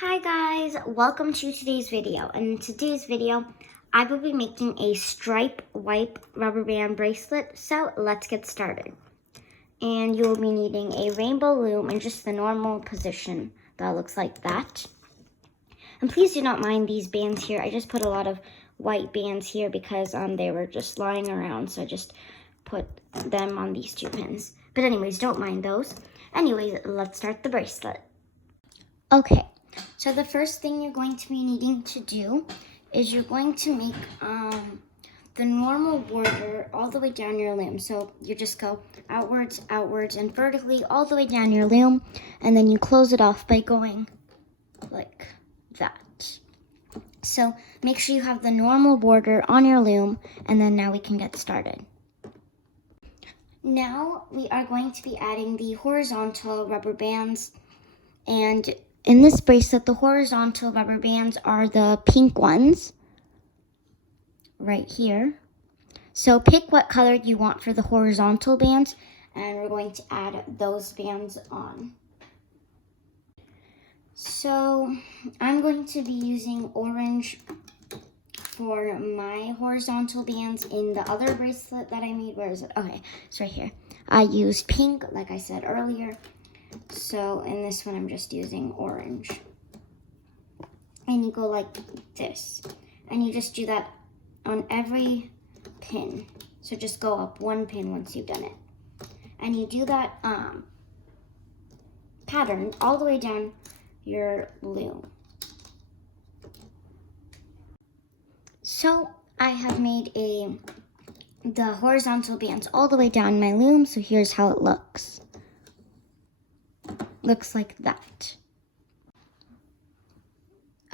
Hi guys, welcome to today's video. And in today's video, I will be making a stripe wipe rubber band bracelet. So let's get started. And you will be needing a rainbow loom in just the normal position that looks like that. And please do not mind these bands here. I just put a lot of white bands here because they were just lying around. So I just put them on these two pins. But anyways, don't mind those. Anyways, let's start the bracelet. Okay. So the first thing you're going to be needing to do is you're going to make the normal border all the way down your loom. So you just go outwards, outwards, and vertically all the way down your loom, and then you close it off by going like that. So make sure you have the normal border on your loom, and then now we can get started. Now we are going to be adding the horizontal rubber bands, and in this bracelet, the horizontal rubber bands are the pink ones right here. So pick what color you want for the horizontal bands, and we're going to add those bands on. So I'm going to be using orange for my horizontal bands. In the other bracelet that I made, where is it? Okay, it's right here. I used pink, like I said earlier. So in this one, I'm just using orange. And you go like this. And you just do that on every pin. So just go up one pin once you've done it. And you do that pattern all the way down your loom. So I have made the horizontal bands all the way down my loom. So here's how it looks. Looks like that.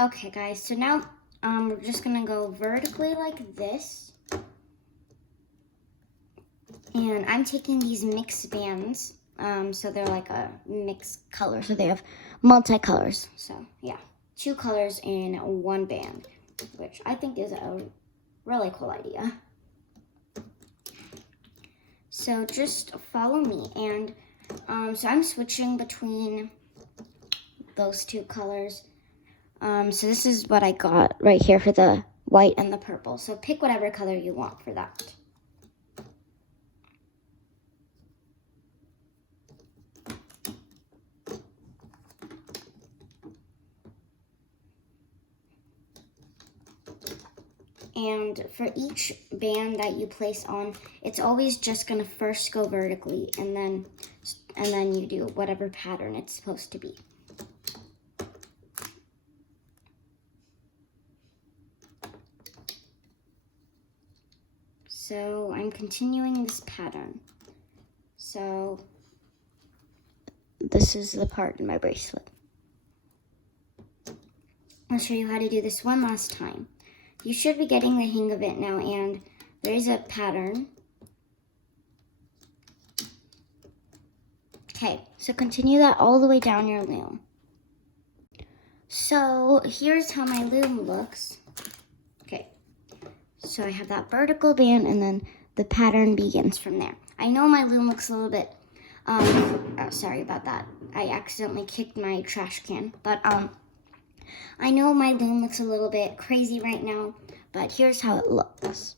Okay guys, so now we're just gonna go vertically like this. And I'm taking these mixed bands, so they're like a mixed color, so they have multi-colors. So yeah, 2 colors in one band, which I think is a really cool idea. So just follow me, and so I'm switching between those 2 colors. So this is what I got right here for the white and the purple. So pick whatever color you want for that. And for each band that you place on, it's always just gonna first go vertically, and then you do whatever pattern it's supposed to be. So I'm continuing this pattern. So this is the part in my bracelet. I'll show you how to do this one last time. You should be getting the hang of it now, and there's a pattern. Okay, so continue that all the way down your loom. So here's how my loom looks. Okay, so I have that vertical band, and then the pattern begins from there. I know my loom looks a little bit, sorry about that. I accidentally kicked my trash can, but I know my loom looks a little bit crazy right now, but here's how it looks.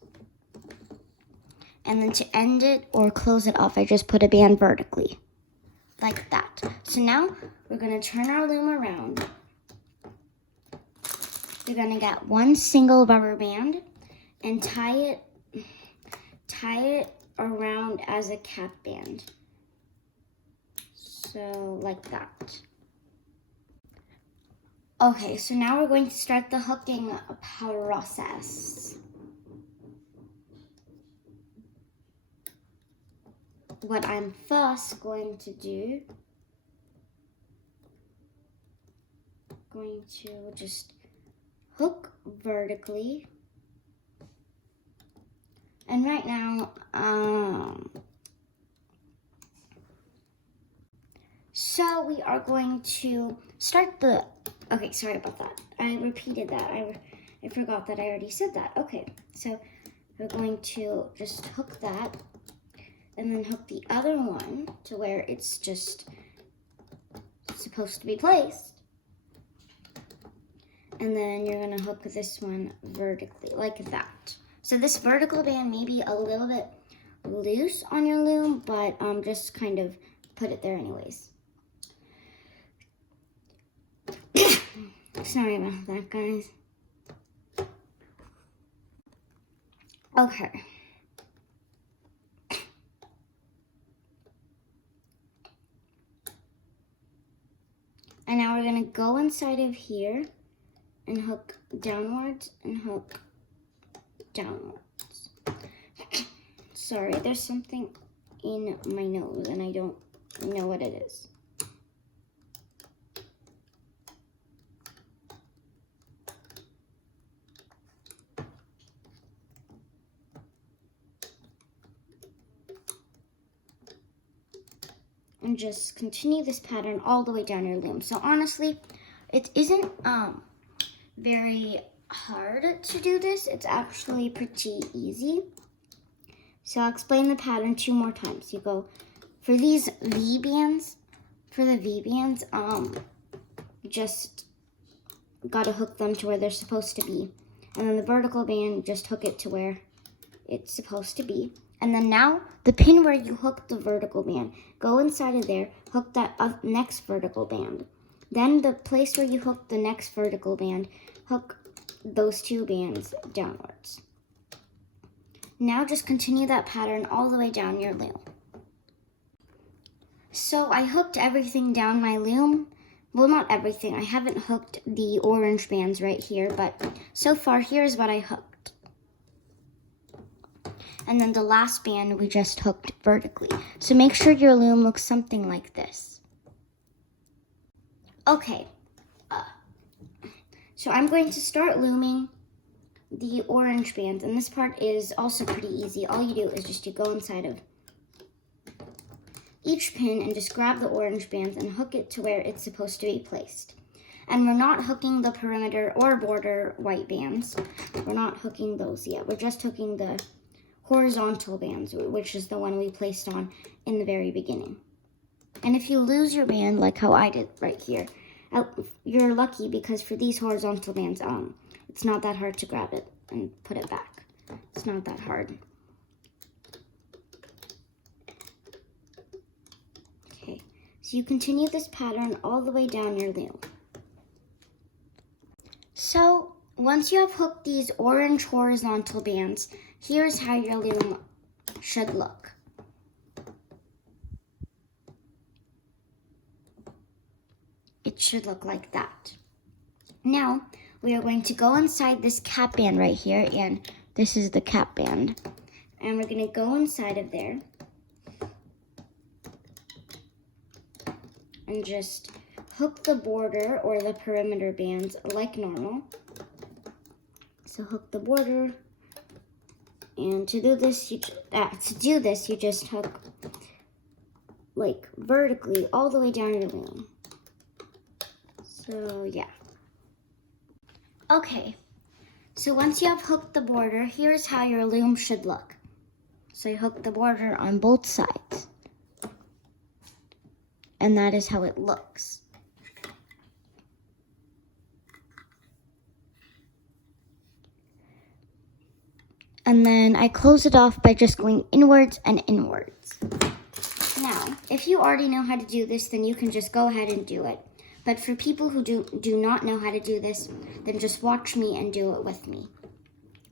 And then to end it or close it off, I just put a band vertically, like that. So now we're gonna turn our loom around. You're gonna get one single rubber band and tie it around as a cap band. So like that. Okay, so now we're going to start the hooking process. What I'm first going to do, going to just hook vertically. And right now, so we are going to start the, okay, sorry about that. I repeated that. I forgot that I already said that. Okay, so we're going to just hook that and then hook the other one to where it's just supposed to be placed. And then you're gonna hook this one vertically, like that. So this vertical band may be a little bit loose on your loom, but just kind of put it there anyways. Sorry about that, guys. Okay. And now we're gonna go inside of here and hook downwards and hook downwards. Sorry, there's something in my nose and I don't know what it is. And just continue this pattern all the way down your loom. So honestly, it isn't very hard to do this. It's actually pretty easy. So I'll explain the pattern 2 more times. You go for these V bands. For the V bands, just gotta hook them to where they're supposed to be. And then the vertical band, just hook it to where it's supposed to be. And then now, the pin where you hook the vertical band, go inside of there, hook that next vertical band. Then the place where you hook the next vertical band, hook those 2 bands downwards. Now just continue that pattern all the way down your loom. So I hooked everything down my loom. Well, not everything. I haven't hooked the orange bands right here, but so far, here's what I hooked. And then the last band we just hooked vertically. So make sure your loom looks something like this. Okay, so I'm going to start looming the orange bands, and this part is also pretty easy. All you do is just you go inside of each pin and just grab the orange bands and hook it to where it's supposed to be placed. And we're not hooking the perimeter or border white bands. We're not hooking those yet. We're just hooking the horizontal bands, which is the one we placed on in the very beginning. And if you lose your band, like how I did right here, you're lucky because for these horizontal bands, it's not that hard to grab it and put it back. It's not that hard. Okay, so you continue this pattern all the way down your loom. So once you have hooked these orange horizontal bands, here's how your loom should look. It should look like that. Now, we are going to go inside this cap band right here, and this is the cap band. And we're going to go inside of there and just hook the border or the perimeter bands like normal. So hook the border, and to do this, you just hook like vertically all the way down your loom. So yeah. Okay, so once you have hooked the border, here's how your loom should look. So you hook the border on both sides. And that is how it looks. And then I close it off by just going inwards and inwards. Now, if you already know how to do this, then you can just go ahead and do it. But for people who do not know how to do this, then just watch me and do it with me.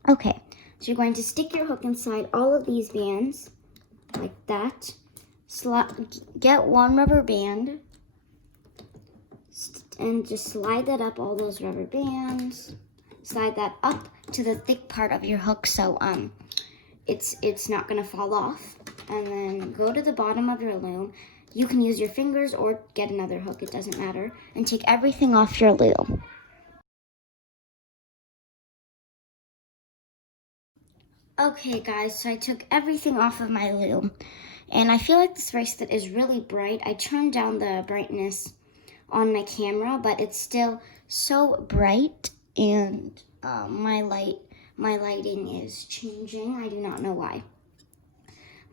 Okay, so you're going to stick your hook inside all of these bands, like that. Get one rubber band, and just slide that up all those rubber bands. Slide that up to the thick part of your hook so it's not gonna fall off. And then go to the bottom of your loom. You can use your fingers or get another hook, it doesn't matter, and take everything off your loom. Okay guys, so I took everything off of my loom, and I feel like this bracelet is really bright. I turned down the brightness on my camera, but it's still so bright, and my lighting is changing. I do not know why.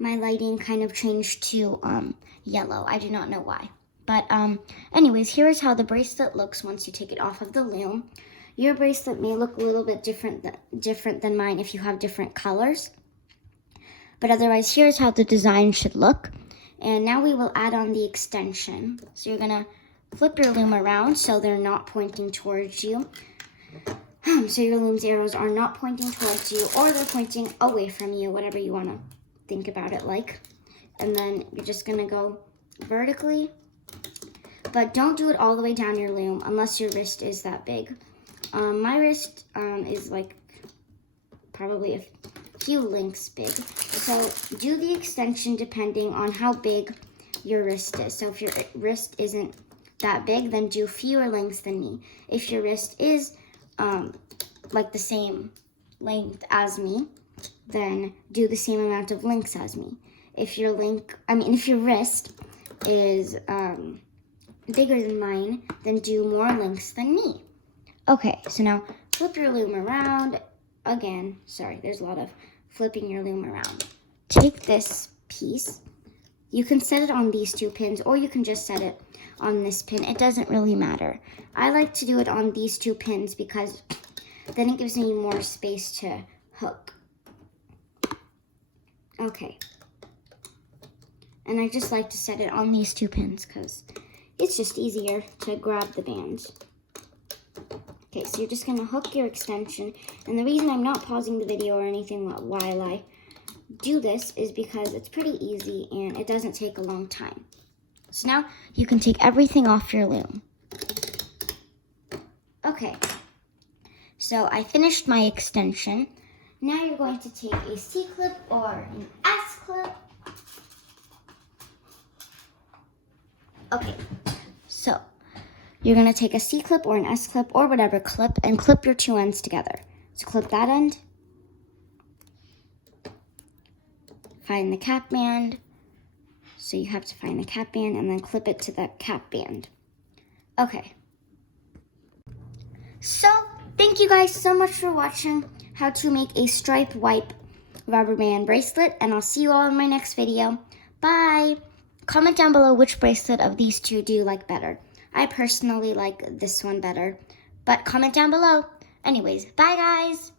My lighting kind of changed to yellow. I do not know why. But anyways, here's how the bracelet looks once you take it off of the loom. Your bracelet may look a little bit different than mine if you have different colors. But otherwise, here's how the design should look. And now we will add on the extension. So you're gonna flip your loom around so they're not pointing towards you. So your loom's arrows are not pointing towards you, or they're pointing away from you, whatever you wanna think about it like. And then you're just gonna go vertically, but don't do it all the way down your loom unless your wrist is that big. My wrist is like probably a few links big. So do the extension depending on how big your wrist is. So if your wrist isn't that big, then do fewer links than me. If your wrist is like the same length as me, then do the same amount of links as me. If your wrist is bigger than mine, then do more links than me. Okay, so now flip your loom around. Again, sorry, there's a lot of flipping your loom around. Take this piece. You can set it on these two pins, or you can just set it on this pin. It doesn't really matter. I like to do it on these two pins because then it gives me more space to hook. Okay. And I just like to set it on these two pins because it's just easier to grab the bands. Okay, so you're just gonna hook your extension. And the reason I'm not pausing the video or anything while I do this is because it's pretty easy and it doesn't take a long time. So now you can take everything off your loom. Okay, so I finished my extension. Now you're going to take a C-clip or an S-clip. Okay, so you're gonna take a C-clip or an S-clip or whatever clip and clip your two ends together. So clip that end, find the cap band. So you have to find the cap band and then clip it to the cap band. Okay. So thank you guys so much for watching how to make a stripe wipe rubber band bracelet, and I'll see you all in my next video. Bye! Comment down below which bracelet of these two do you like better. I personally like this one better, but comment down below. Anyways, bye guys!